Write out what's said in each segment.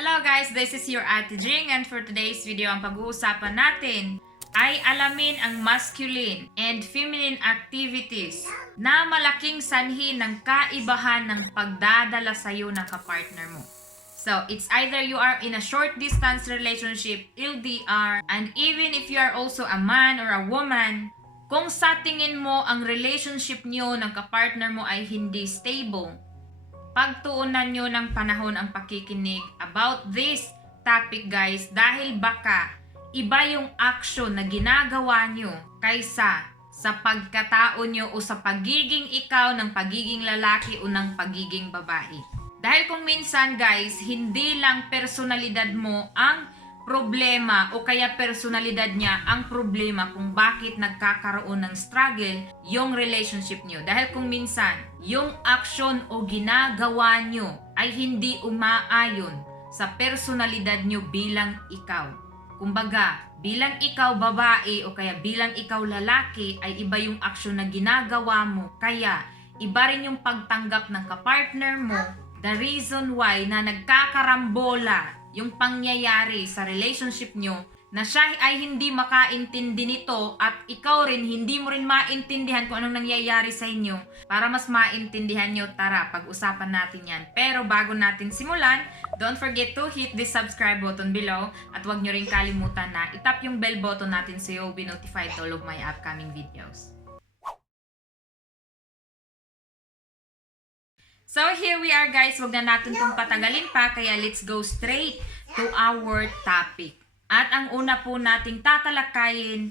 Hello guys, this is your Ate Jing and for today's video ang pag-uusapan natin ay alamin ang masculine and feminine activities na malaking sanhi ng kaibahan ng pagdadala sa iyo ng kapartner mo. So, it's either you are in a short distance relationship, LDR, and even if you are also a man or a woman, kung sa tingin mo ang relationship niyo ng kapartner mo ay hindi stable, pagtuunan nyo ng panahon ang pakikinig about this topic guys dahil baka iba yung action na ginagawa nyo kaysa sa pagkatao nyo o sa pagiging ikaw ng pagiging lalaki o ng pagiging babae. Dahil kung minsan guys, hindi lang personalidad mo ang problema o kaya personalidad niya ang problema kung bakit nagkakaroon ng struggle yung relationship nyo. Dahil kung minsan, yung action o ginagawa nyo ay hindi umaayon sa personalidad nyo bilang ikaw. Kumbaga, bilang ikaw babae o kaya bilang ikaw lalaki ay iba yung action na ginagawa mo. Kaya, iba rin yung pagtanggap ng kapartner mo the reason why na nagkakarambola yung pangyayari sa relationship nyo na siya ay hindi makaintindi nito at ikaw rin hindi mo rin maintindihan kung anong nangyayari sa inyo para mas maintindihan nyo, tara, pag-usapan natin yan. Pero bago natin simulan, don't forget to hit the subscribe button below at huwag nyo rin kalimutan na itap yung bell button natin so you'll be notified to all of my upcoming videos. So here we are guys, wag na natin itong patagalin pa, kaya let's go straight to our topic. At ang una po nating tatalakayin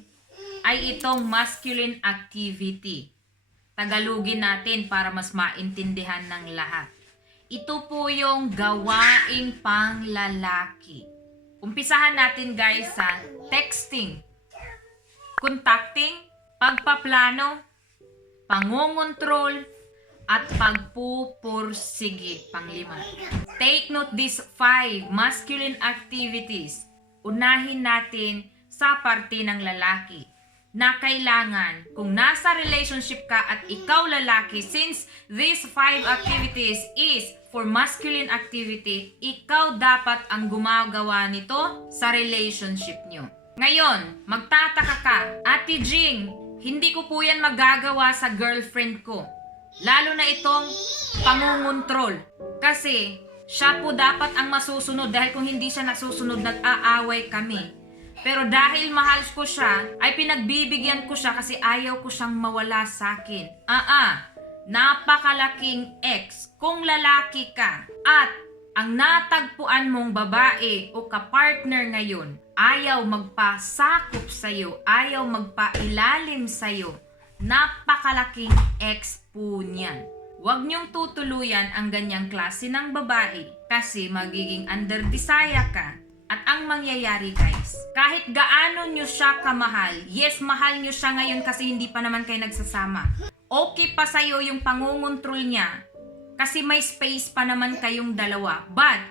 ay itong masculine activity. Tagalugin natin para mas maintindihan ng lahat. Ito po yung gawaing panglalaki. Umpisahan natin guys sa texting, contacting, pagpaplano, pangungontrol, at pagpupursige. Panglima. Take note these five masculine activities. Unahin natin sa parte ng lalaki na kailangan kung nasa relationship ka at ikaw lalaki since these five activities is for masculine activity, ikaw dapat ang gumagawa nito sa relationship nyo. Ngayon, magtataka ka, Ate Jing, hindi ko po yan magagawa sa girlfriend ko. Lalo na itong pangungontrol. Kasi siya po dapat ang masusunod dahil kung hindi siya nasusunod, nag-aaway kami. Pero dahil mahal ko siya, ay pinagbibigyan ko siya kasi ayaw ko siyang mawala sa akin. Ah ah, napakalaking ex kung lalaki ka at ang natagpuan mong babae o kapartner ngayon ayaw magpasakop sa'yo, ayaw magpailalim sa'yo, napakalaking ex po niyan. Huwag niyong tutuluyan ang ganyang klase ng babae kasi magiging under desire ka. At ang mangyayari guys, kahit gaano niyo siya kamahal, yes, mahal niyo siya ngayon kasi hindi pa naman kayo nagsasama. Okay pa sa'yo yung pangungontrol niya kasi may space pa naman kayong dalawa. But,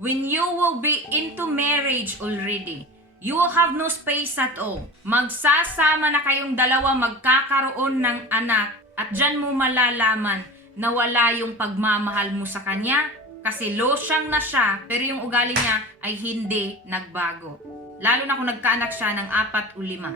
when you will be into marriage already, you will have no space at all. Magsasama na kayong dalawa, magkakaroon ng anak, at dyan mo malalaman na wala yung pagmamahal mo sa kanya kasi losyang na siya pero yung ugali niya ay hindi nagbago. Lalo na kung nagkaanak siya ng apat o lima.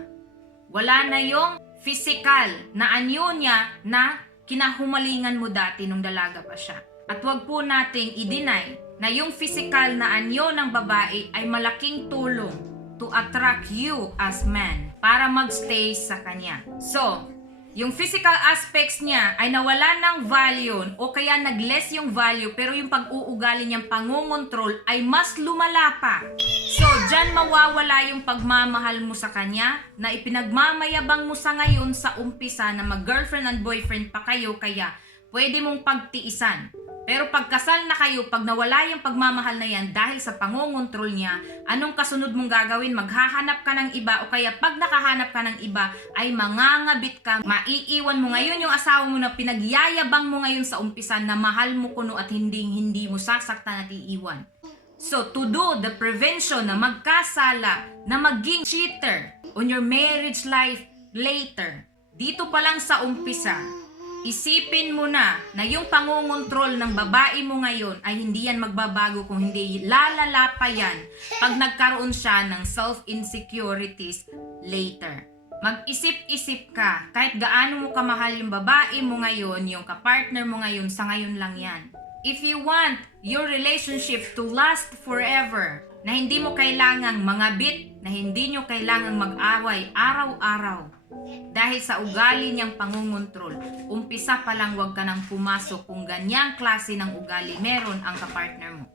Wala na yung physical na anyo niya na kinahumalingan mo dati nung dalaga pa siya. At wag po nating i-deny na yung physical na anyo ng babae ay malaking tulong to attract you as man para magstay sa kanya. So, yung physical aspects niya ay nawala ng value o kaya nag-less yung value pero yung pag-uugali niyang pangungontrol ay mas lumala pa. So, dyan mawawala yung pagmamahal mo sa kanya na ipinagmamayabang mo sa ngayon sa umpisa na mag-girlfriend and boyfriend pa kayo kaya pwede mong pagtiisan. Pero pagkasal na kayo, pag nawala yung pagmamahal na yan dahil sa pangungontrol niya, anong kasunod mong gagawin? Maghahanap ka ng iba o kaya pag nakahanap ka ng iba ay mangangabit ka, maiiwan mo ngayon yung asawa mo na pinagyayabang mo ngayon sa umpisa na mahal mo kuno at hindi hindi mo sasaktan at iiwan. So, to do the prevention na magkasala, na maging cheater on your marriage life later, dito pa lang sa umpisa, isipin mo na na yung pangungontrol ng babae mo ngayon ay hindi yan magbabago kung hindi lalala pa yan pag nagkaroon siya ng self-insecurities later. Mag-isip-isip ka, kahit gaano mo kamahal yung babae mo ngayon, yung kapartner mo ngayon, sa ngayon lang yan. If you want your relationship to last forever, na hindi mo kailangang mangabit, na hindi nyo kailangang mag-away araw-araw, dahil sa ugali niyang pangungontrol, umpisa pa lang wag ka nang pumasok kung ganyang klase ng ugali meron ang kapartner mo.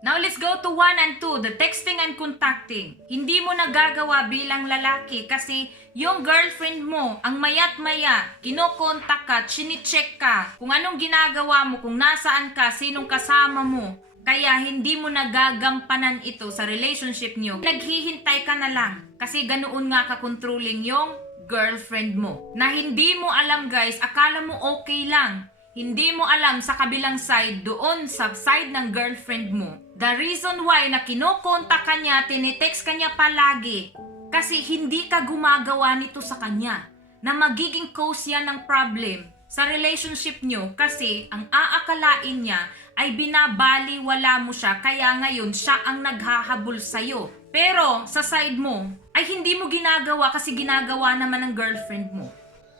Now let's go to 1 and 2, the texting and contacting. Hindi mo nagagawa bilang lalaki kasi yung girlfriend mo, ang mayat maya, kinokontak ka, chinicheck ka, kung anong ginagawa mo, kung nasaan ka, sinong kasama mo. Kaya hindi mo nagagampanan ito sa relationship niyo. Naghihintay ka na lang kasi ganoon nga ka-controlling yung girlfriend mo. Na hindi mo alam guys, akala mo okay lang. Hindi mo alam sa kabilang side, doon sa side ng girlfriend mo. The reason why na kinokontak ka niya, tinitext ka niya palagi, kasi hindi ka gumagawa nito sa kanya. Na magiging cause yan ng problem sa relationship nyo kasi ang aakalain niya ay binabali wala mo siya kaya ngayon siya ang naghahabol sa'yo. Pero sa side mo ay hindi mo ginagawa kasi ginagawa naman ng girlfriend mo.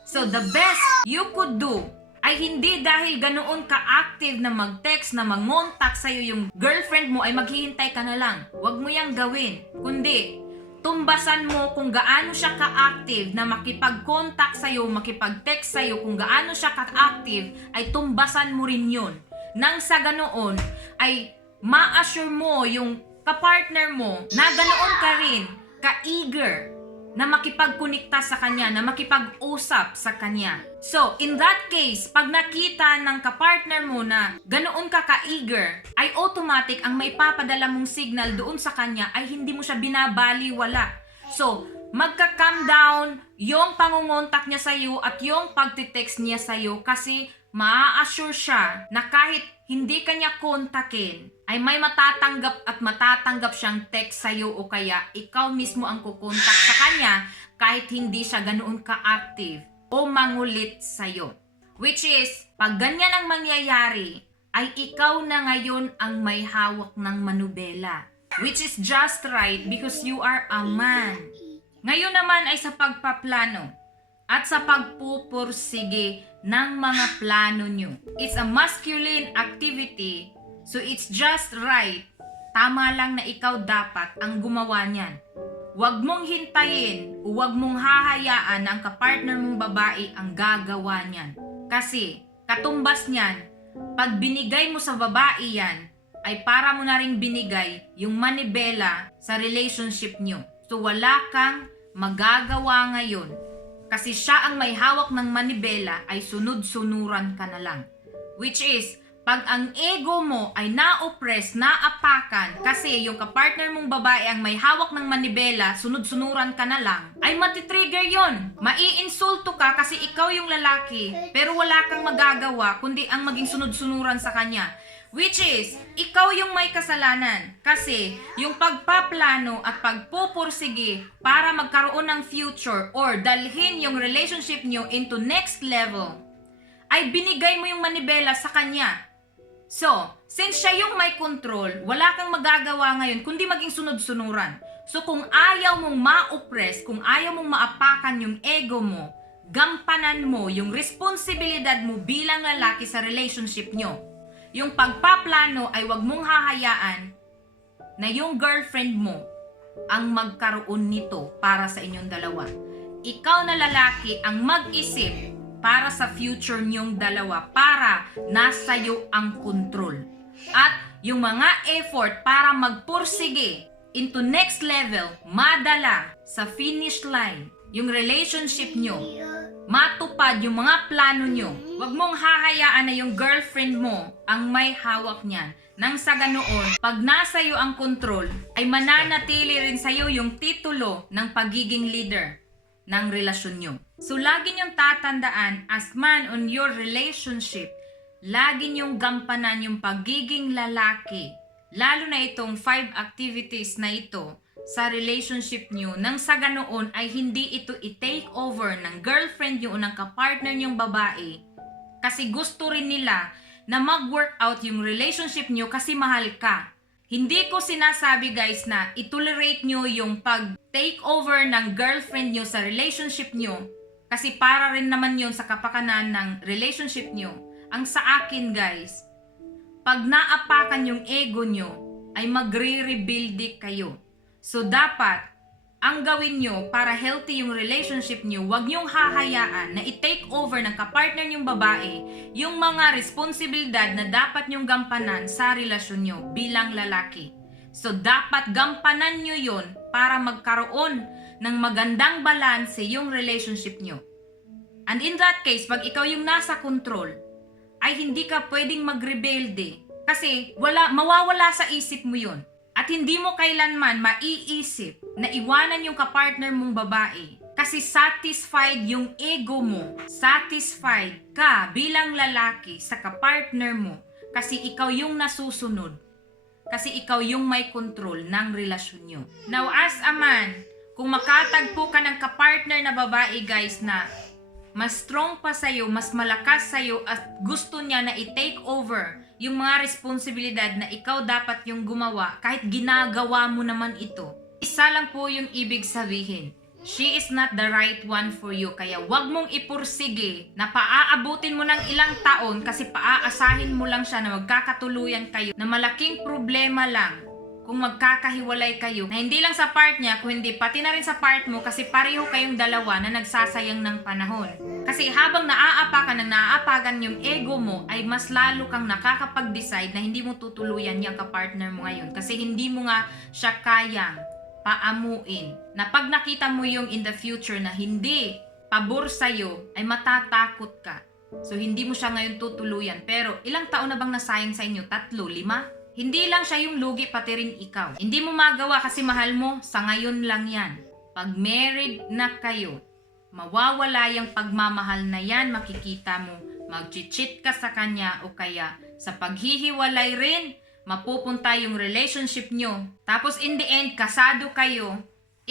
So the best you could do ay hindi dahil ganoon ka-active na mag-text na mangontak sa'yo yung girlfriend mo ay maghihintay ka na lang. Huwag mo yang gawin. Kundi, tumbasan mo kung gaano siya ka-active na makipag-contact sa'yo, makipag-text sa'yo, kung gaano siya ka-active, ay tumbasan mo rin yun. Nang sa ganoon, ay ma-assure mo yung kapartner mo na ganoon ka rin, ka-eager na makipagkunikta sa kanya, na makipag-usap sa kanya. So, in that case, pag nakita ng kapartner mo na ganoon ka ka-eager, ay automatic ang may papadala mong signal doon sa kanya ay hindi mo siya binabaliwala. So, magka-calm down yung pangungontak niya sa iyo at yung pagtitext niya sa iyo kasi maa-assure siya na kahit hindi kanya kontakin, ay may matatanggap at matatanggap siyang text sa'yo o kaya ikaw mismo ang kukontak sa kanya kahit hindi siya ganoon ka-active o mangulit sa'yo. Which is, pag ganyan ang mangyayari, ay ikaw na ngayon ang may hawak ng manubela. Which is just right because you are a man. Ngayon naman ay sa pagpaplano at sa pagpupursige ng mga plano nyo. It's a masculine activity, so it's just right. Tama lang na ikaw dapat ang gumawa niyan. Huwag mong hintayin huwag mong hahayaan ang kapartner mong babae ang gagawa niyan. Kasi, katumbas niyan, pag binigay mo sa babae yan, ay para mo na ring binigay yung manibela sa relationship nyo. So wala kang magagawa ngayon kasi siya ang may hawak ng manibela ay sunod-sunuran ka na lang. Which is, pag ang ego mo ay na-oppress, naapakan, kasi yung kapartner mong babae ang may hawak ng manibela, sunod-sunuran ka na lang, ay matitrigger yon. Maiinsulto ka kasi ikaw yung lalaki, pero wala kang magagawa kundi ang maging sunod-sunuran sa kanya. Which is, ikaw yung may kasalanan. Kasi, yung pagpaplano at pagpupursige para magkaroon ng future or dalhin yung relationship nyo into next level, ay binigay mo yung manibela sa kanya. So, since siya yung may control, wala kang magagawa ngayon kundi maging sunod-sunuran. So, kung ayaw mong ma-oppress, kung ayaw mong maapakan yung ego mo, gampanan mo yung responsibilidad mo bilang lalaki sa relationship nyo yung pagpaplano ay wag mong hahayaan na yung girlfriend mo ang magkaroon nito para sa inyong dalawa. Ikaw na lalaki ang mag-isip para sa future niyong dalawa para nasa iyo ang control. At yung mga effort para magpursige into next level, madala sa finish line, yung relationship nyo, matupad yung mga plano nyo. Huwag mong hahayaan na yung girlfriend mo ang may hawak niyan. Nang sa ganoon, pag nasa iyo ang control, ay mananatili rin sa iyo yung titulo ng pagiging leader ng relasyon nyo. So, lagi niyong tatandaan as man on your relationship, lagi niyong gampanan yung pagiging lalaki. Lalo na itong five activities na ito sa relationship nyo nang sa ganoon ay hindi ito i-take over ng girlfriend nyo o ng kapartner nyong babae Kasi gusto rin nila na mag-workout yung relationship nyo kasi mahal ka. Hindi ko sinasabi guys na itolerate nyo yung pag-take over ng girlfriend nyo sa relationship nyo kasi para rin naman yun sa kapakanan ng relationship nyo. Ang sa akin guys, pag naapakan yung ego nyo, ay magre-rebuild kayo. So dapat, ang gawin nyo para healthy yung relationship nyo, huwag nyong hahayaan na i-take over ng kapartner nyong babae yung mga responsibilidad na dapat nyong gampanan sa relasyon nyo bilang lalaki. So dapat gampanan nyo yon para magkaroon ng magandang balanse yung relationship nyo. And in that case, pag ikaw yung nasa control, ay hindi ka pwedeng magrebelde kasi wala mawawala sa isip mo yon. At hindi mo kailanman maiisip na iwanan yung kapartner mong babae kasi satisfied yung ego mo. Satisfied ka bilang lalaki sa kapartner mo kasi ikaw yung nasusunod. Kasi ikaw yung may control ng relasyon nyo. Now, as a man, kung makatagpo ka ng kapartner na babae, guys, na mas strong pa sa'yo, mas malakas sa'yo at gusto niya na i-take over yung mga responsibilidad na ikaw dapat yung gumawa kahit ginagawa mo naman ito. Isa lang po yung ibig sabihin. She is not the right one for you. Kaya wag mong ipursige na paaabutin mo ng ilang taon kasi paaasahin mo lang siya na magkakatuluyan kayo na malaking problema lang kung magkakahiwalay kayo na hindi lang sa part niya kundi pati na rin sa part mo kasi pareho kayong dalawa na nagsasayang ng panahon. Kasi habang naaapakan ng naaapagan yung ego mo ay mas lalo kang nakakapag-decide na hindi mo tutuluyan yung kapartner mo ngayon kasi hindi mo nga siya kayang paamuin. Na pag nakita mo yung in the future na hindi pabor sa'yo ay matatakot ka. So hindi mo siya ngayon tutuluyan. Pero ilang taon na bang nasayang sa inyo? Tatlo, lima? Hindi lang siya yung lugi, pati rin ikaw. Hindi mo magawa kasi mahal mo, sa ngayon lang yan. Pag married na kayo, mawawala yung pagmamahal na yan, makikita mo. Mag-cheat ka sa kanya o kaya sa paghihiwalay rin, mapupunta yung relationship nyo. Tapos in the end, kasado kayo,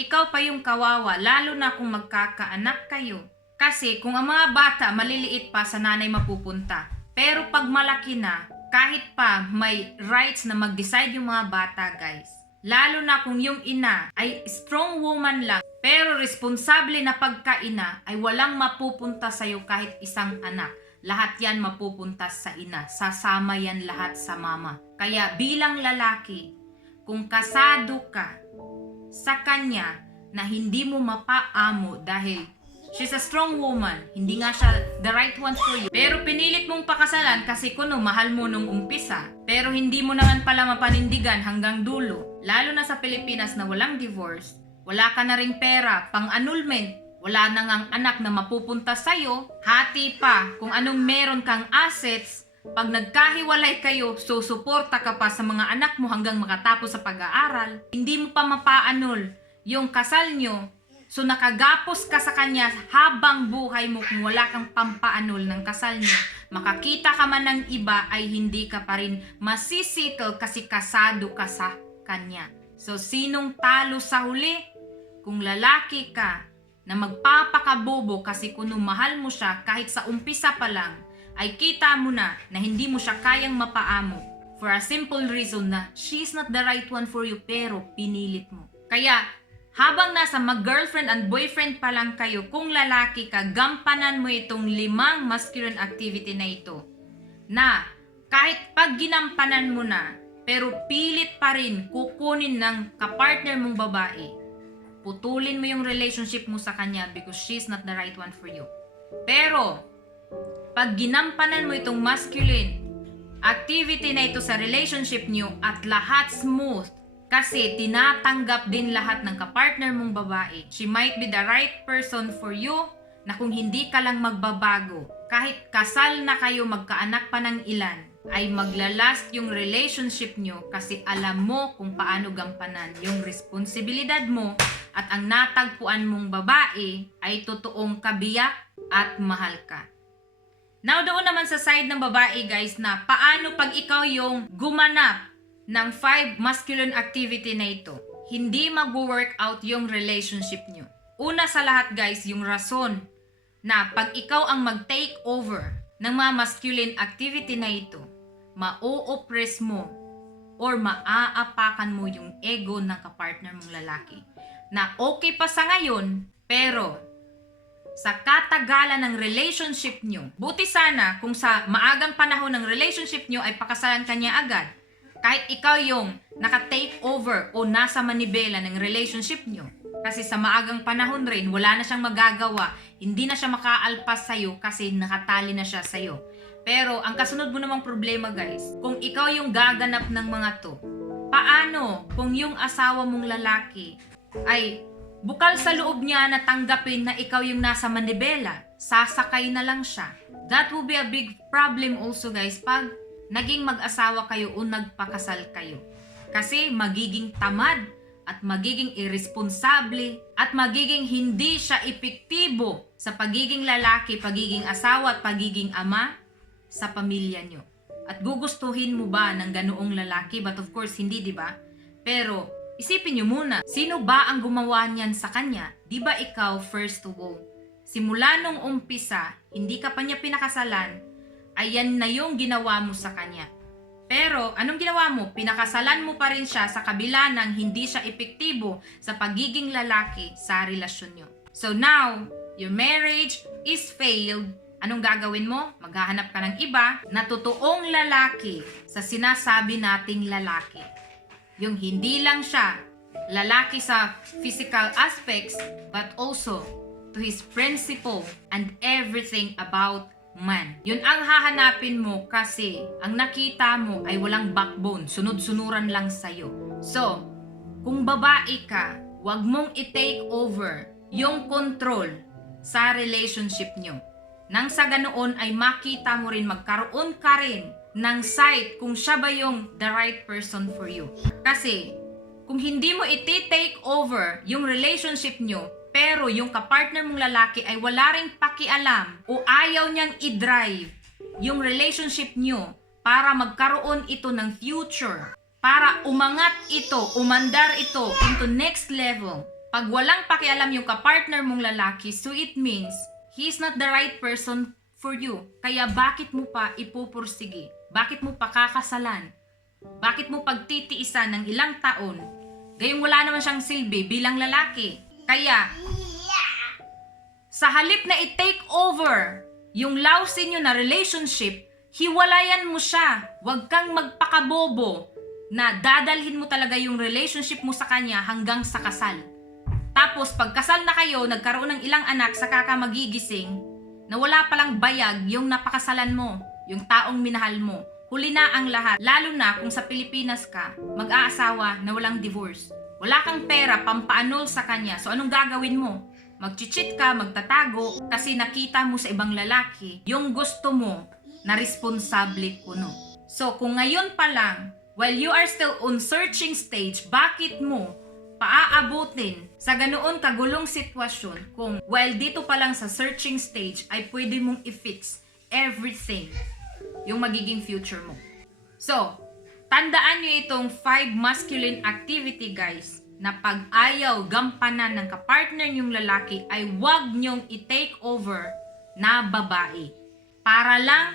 ikaw pa yung kawawa, lalo na kung magkakaanak kayo. Kasi kung ang mga bata maliliit pa sa nanay mapupunta. Pero pag malaki na, kahit pa may rights na mag-decide yung mga bata, guys. Lalo na kung yung ina ay strong woman lang, pero responsable na pagkaina ay walang mapupunta sa'yo kahit isang anak. Lahat yan mapupunta sa ina. Sasama yan lahat sa mama. Kaya bilang lalaki, kung kasado ka sa kanya na hindi mo mapaamo dahil she's a strong woman, hindi nga siya the right one for you. Pero pinilit mong pakasalan kasi kuno mahal mo nung umpisa. Pero hindi mo naman pala mapanindigan hanggang dulo. Lalo na sa Pilipinas na walang divorce, wala ka na ring pera, pang annulment, wala na ngang anak na mapupunta sa'yo, hati pa kung anong meron kang assets, pag nagkahiwalay kayo, susuporta ka pa sa mga anak mo hanggang makatapos sa pag-aaral, hindi mo pa mapaanol yung kasal nyo, so nakagapos ka sa kanya habang buhay mo kung wala kang pampaanol ng kasal nyo, makakita ka man ng iba ay hindi ka pa rin masisikil kasi kasado ka sa kanya. So sinong talo sa huli? Kung lalaki ka, na magpapakabobo kasi kung mahal mo siya kahit sa umpisa pa lang, ay kita mo na na hindi mo siya kayang mapaamo for a simple reason na she's not the right one for you pero pinilit mo. Kaya habang nasa mag-girlfriend and boyfriend pa lang kayo, kung lalaki ka, gampanan mo itong limang masculine activity na ito. Na kahit pag ginampanan mo na, pero pilit pa rin kukunin ng kapartner mong babae, putulin mo yung relationship mo sa kanya because she's not the right one for you. Pero, pag ginampanan mo itong masculine activity na ito sa relationship nyo at lahat smooth, kasi tinatanggap din lahat ng kapartner mong babae. She might be the right person for you na kung hindi ka lang magbabago, kahit kasal na kayo magkaanak pa ng ilan, ay maglalast yung relationship nyo kasi alam mo kung paano gampanan yung responsibilidad mo at ang natagpuan mong babae ay totoong kabiyak at mahal ka. Now doon naman sa side ng babae guys na paano pag ikaw yung gumanap ng five masculine activity na ito, hindi mag-work out yung relationship nyo. Una sa lahat guys, yung rason na pag ikaw ang mag-take over ng mga masculine activity na ito, ma-oppress mo or maaapakan mo yung ego ng kapartner mong lalaki. Na okay pa sa ngayon, pero sa katagalan ng relationship nyo, buti sana kung sa maagang panahon ng relationship nyo ay pakasalan ka niya agad. Kahit ikaw yung naka-take over o nasa manibela ng relationship nyo. Kasi sa maagang panahon rin, wala na siyang magagawa. Hindi na siya makaalpas sa'yo kasi nakatali na siya sa'yo. Pero ang kasunod mo namang problema guys, kung ikaw yung gaganap ng mga to, paano kung yung asawa mong lalaki ay bukal sa loob niya na tanggapin na ikaw yung nasa manibela, sasakay na lang siya. That will be a big problem also guys pag naging mag-asawa kayo o nagpakasal kayo. Kasi magiging tamad at magiging irresponsable at magiging hindi siya epektibo sa pagiging lalaki, pagiging asawa at pagiging ama sa pamilya nyo. At gugustuhin mo ba ng ganoong lalaki? But of course, hindi, di ba? Pero, isipin nyo muna, sino ba ang gumawa niyan sa kanya? Di ba ikaw first of all? Simula nung umpisa, hindi ka pa niya pinakasalan, ayan na yung ginawa mo sa kanya. Pero, anong ginawa mo? Pinakasalan mo pa rin siya sa kabila ng hindi siya epektibo sa pagiging lalaki sa relasyon nyo. So now, your marriage is failed. Anong gagawin mo? Maghahanap ka ng iba na totoong lalaki sa sinasabi nating lalaki. Yung hindi lang siya lalaki sa physical aspects, but also to his principle and everything about man. Yun ang hahanapin mo kasi ang nakita mo ay walang backbone, sunod-sunuran lang sa'yo. So, kung babae ka, wag mong i-take over yung control sa relationship nyo. Nang sa ganoon ay makita mo rin, magkaroon ka rin ng sight kung siya ba yung the right person for you. Kasi, kung hindi mo iti-take over yung relationship nyo, pero yung kapartner mong lalaki ay wala ring pakialam o ayaw niyang i-drive yung relationship nyo para magkaroon ito ng future, para umangat ito, umandar ito into next level. Pag walang pakialam yung kapartner mong lalaki, so it means he's not the right person for you. Kaya bakit mo pa ipupursige? Bakit mo pa kakasalan? Bakit mo pagtitiisan ng ilang taon? Gayong wala naman siyang silbi bilang lalaki. Kaya, sa halip na i-take over yung lousy nyo na relationship, hiwalayan mo siya. Huwag kang magpakabobo na dadalhin mo talaga yung relationship mo sa kanya hanggang sa kasal. Tapos, pag kasal na kayo, nagkaroon ng ilang anak, saka ka magigising, na wala palang bayag yung napakasalan mo, yung taong minahal mo. Huli na ang lahat, lalo na kung sa Pilipinas ka, mag-aasawa na walang divorce. Wala kang pera, pampaanol sa kanya. So, anong gagawin mo? Magchichit ka, magtatago, kasi nakita mo sa ibang lalaki yung gusto mo na responsable kuno. So, kung ngayon pa lang, while you are still on searching stage, bakit mo paaabutin sa ganoon kagulong sitwasyon kung while dito pa lang sa searching stage ay pwede mong i-fix everything yung magiging future mo. So, tandaan nyo itong five masculine activity guys na pag ayaw gampanan ng kapartner nyong lalaki ay wag nyong i-take over na babae. Para lang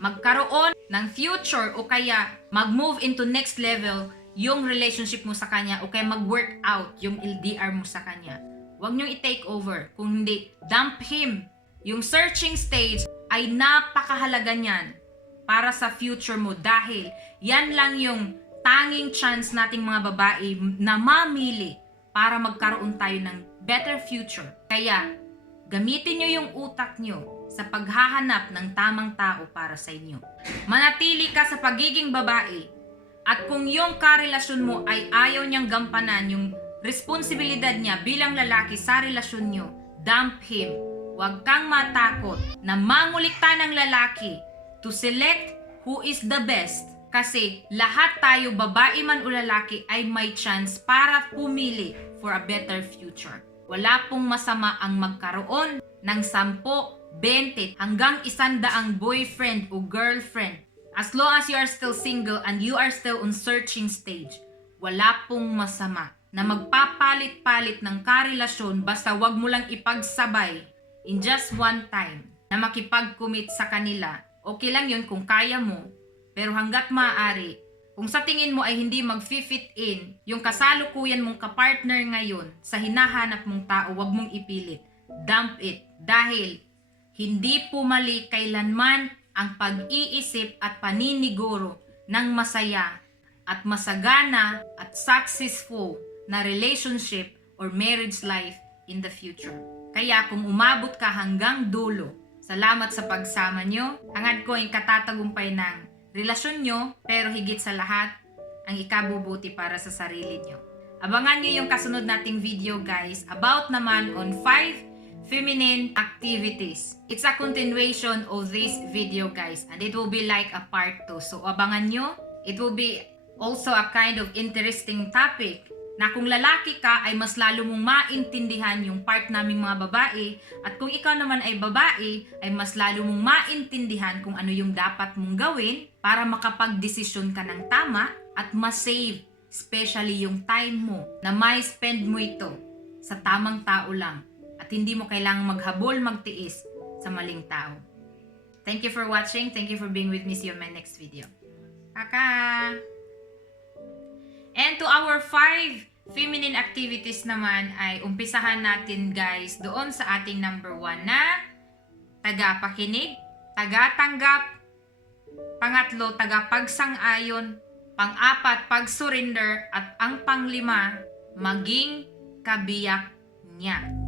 magkaroon ng future o kaya mag-move into next level yung relationship mo sa kanya o kaya mag-work out yung LDR mo sa kanya. Huwag niyong i-take over. Kung hindi, dump him. Yung searching stage ay napakahalaga niyan para sa future mo dahil yan lang yung tanging chance nating mga babae na mamili para magkaroon tayo ng better future. Kaya, gamitin nyo yung utak nyo sa paghahanap ng tamang tao para sa inyo. Manatili ka sa pagiging babae at kung yung karelasyon mo ay ayaw niyang gampanan yung responsibilidad niya bilang lalaki sa relasyon niyo, dump him. Huwag kang matakot na mangulikta ng lalaki to select who is the best. Kasi lahat tayo, babae man o lalaki, ay may chance para pumili for a better future. Wala pong masama ang magkaroon ng 10, 20 hanggang isandaang boyfriend o girlfriend As long as you are still single and you are still on searching stage, wala pong masama na magpapalit-palit ng karelasyon basta wag mo lang ipagsabay in just one time. na makipag-commit sa kanila, okay lang yun kung kaya mo. Pero hanggat maaari, kung sa tingin mo ay hindi mag-fit in yung kasalukuyan mong kapartner ngayon sa hinahanap mong tao, wag mong ipilit. Dump it. Dahil hindi pumali kailanman ang pag-iisip at paniniguro ng masaya at masagana at successful na relationship or marriage life in the future. Kaya kung umabot ka hanggang dulo, salamat sa pagsama nyo. Hangad ko ang katatagumpay ng relasyon nyo, pero higit sa lahat, ang ikabubuti para sa sarili nyo. Abangan nyo yung kasunod nating video guys about naman on 5 feminine activities. It's a continuation of this video guys and it will be like a part 2. So abangan nyo. It will be also a kind of interesting topic na kung lalaki ka ay mas lalo mong maintindihan yung part naming mga babae at kung ikaw naman ay babae ay mas lalo mong maintindihan kung ano yung dapat mong gawin para makapag-desisyon ka ng tama at mas-save especially yung time mo na may spend mo ito sa tamang tao lang at hindi mo kailangang maghabol magtiis sa maling tao. Thank you for watching. Thank you for being with me. See you on my next video. Kaka! Our five feminine activities naman ay umpisahan natin guys doon sa ating number one na tagapakinig, tagatanggap, pangatlo, tagapagsang-ayon, pang-apat, pag-surrender, at ang panglima, maging kabiyak niya.